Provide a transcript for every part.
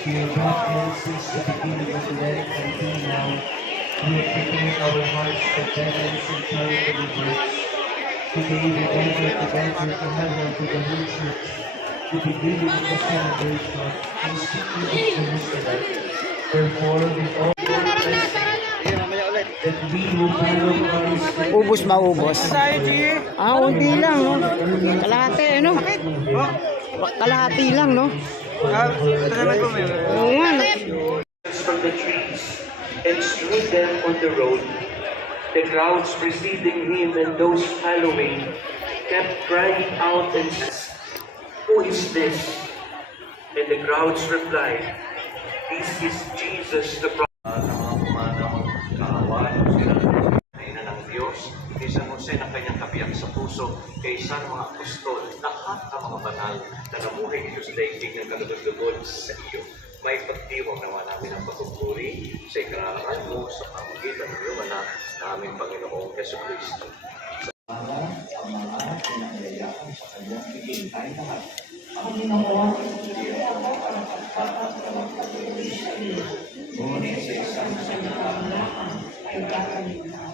Dear God, since the beginning of the let it be now, we have prepared our hearts for generous and charitable works. Today we enter together to heaven to the whole church, to the beginning of the celebration and speaking of Jerusalem. Therefore, with all that we will follow Christ. Ubus maubos. Unti lang, no? Kalahati, no? Kalahati lang, no? Oo nga, no? From the trees and strewed them on the road. The crowds preceding him and those following kept crying out and said, "Who is this?" And the crowds replied, "This is Jesus the prophet." Ina ng Diyos, kay San Jose na kanyang kabiyak sa puso, kay San mga apostol, lahat ng mga banal na namuhay ni Diyos daigdig ng kalugod-lugod sa iyo. May pagdiwang naman namin ang pagpupuri sa ikarangan mo sa pamagitan ng iyong anak na aming Panginoong Yesu Cristo. Ang mga pinangyayakan sa kanyang hihintay lahat. Ang ginawa ng Diyos para pagpapatalang pagpupuri sa iyo. Ngunit sa isang sandalaan ay kakalimta.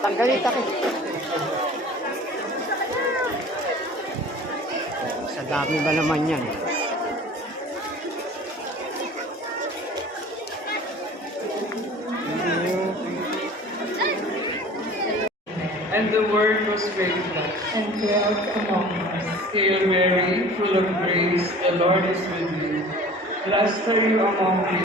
Tanggalin takip. Sa dami ba naman yan? And the Word was made flesh and dwelt among us. Hail Mary, full of grace, the Lord is with you. Blessed are you among women.